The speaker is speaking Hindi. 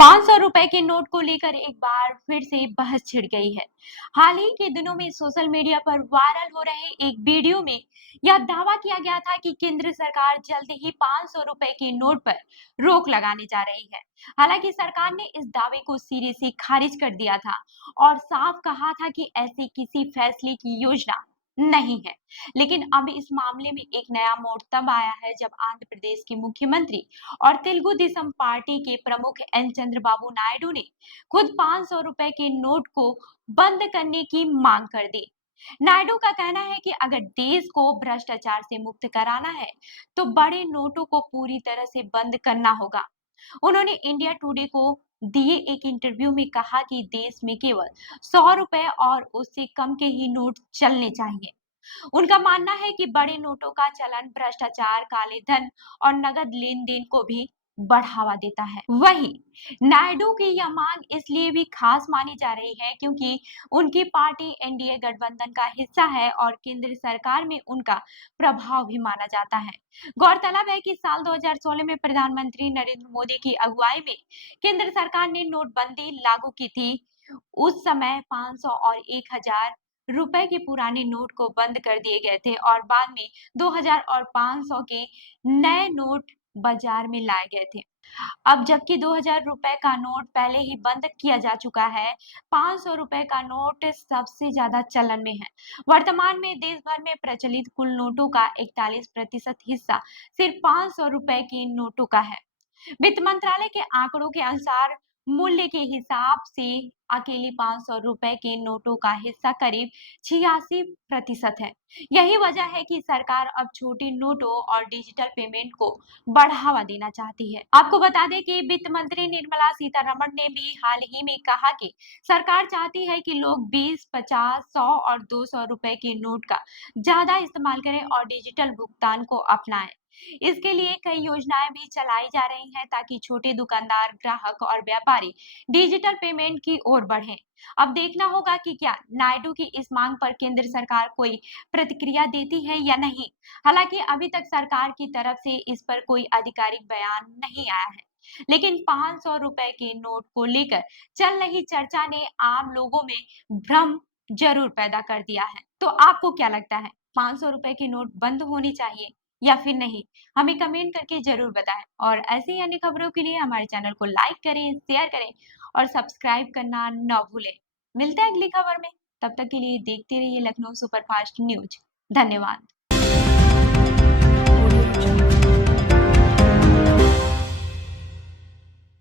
₹500 के नोट को लेकर एक बार फिर से बहस छिड़ गई है। हाल ही के दिनों में सोशल मीडिया पर वायरल हो रहे एक वीडियो में यह दावा किया गया था कि केंद्र सरकार जल्द ही ₹500 के नोट पर रोक लगाने जा रही है। हालांकि सरकार ने इस दावे को सिरे से खारिज कर दिया था और साफ कहा था कि ऐसी किसी फैसले की योजना नहीं है। लेकिन अब इस मामले में एक नया मोड़ तब आया है जब आंध्र प्रदेश के मुख्यमंत्री और तेलुगु देशम पार्टी के प्रमुख एन चंद्रबाबू नायडू ने खुद ₹500 के नोट को बंद करने की मांग कर दी। नायडू का कहना है कि अगर देश को भ्रष्टाचार से मुक्त कराना है, तो बड़े नोटों को पूरी तरह से बंद करना होगा। उन्होंने इंडिया टुडे को दिए एक इंटरव्यू में कहा कि देश में केवल ₹100 और उससे कम के ही नोट चलने चाहिए। उनका मानना है कि बड़े नोटों का चलन भ्रष्टाचार, काले धन और नकद लेन-देन को भी बढ़ावा देता है। वहीं नायडू की यह मांग इसलिए भी खास मानी जा रही है क्योंकि उनकी पार्टी एनडीए गठबंधन का हिस्सा है और केंद्र सरकार में उनका प्रभाव भी माना जाता है। गौरतलब है कि साल 2016 में प्रधानमंत्री नरेंद्र मोदी की अगुवाई में केंद्र सरकार ने नोटबंदी लागू की थी। उस समय 500 और 1000 रुपए के पुराने नोट को बंद कर दिए गए थे और बाद में 2000 और 500 के नए नोट बाजार में लाए गए थे। अब जबकि 2000 रुपए का नोट पहले ही बंद किया जा चुका है, 500 रुपए का नोट सबसे ज्यादा चलन में है। वर्तमान में देश भर में प्रचलित कुल नोटों का 41% हिस्सा सिर्फ 500 रुपए के नोटों का है। वित्त मंत्रालय के आंकड़ों के अनुसार मूल्य के हिसाब से अकेले 500 रुपए के नोटों का हिस्सा करीब 86% है। यही वजह है कि सरकार अब छोटे नोटों और डिजिटल पेमेंट को बढ़ावा देना चाहती है। आपको बता दें कि वित्त मंत्री निर्मला सीतारमण ने भी हाल ही में कहा कि सरकार चाहती है कि लोग 20, 50, 100 और 200 रुपए के नोट का ज्यादा इस्तेमाल करें और डिजिटल भुगतान को अपनाएं। इसके लिए कई योजनाएं भी चलाई जा रही हैं ताकि छोटे दुकानदार, ग्राहक और व्यापारी डिजिटल पेमेंट की ओर बढ़ें। अब देखना होगा कि क्या नायडू की इस मांग पर केंद्र सरकार कोई प्रतिक्रिया देती है या नहीं। हालांकि अभी तक सरकार की तरफ से इस पर कोई आधिकारिक बयान नहीं आया है। लेकिन 500 रुपए के नोट को लेकर चल रही चर्चा ने आम लोगों में भ्रम जरूर पैदा कर दिया है। तो आपको क्या लगता है, 500 रुपए के नोट बंद होने चाहिए या फिर नहीं? हमें कमेंट करके जरूर बताएं और ऐसे ही अन्य खबरों के लिए हमारे चैनल को लाइक करें, शेयर करें और सब्सक्राइब करना न भूलें। मिलते हैं अगली खबर में, तब तक के लिए देखते रहिए लखनऊ सुपरफास्ट न्यूज। धन्यवाद।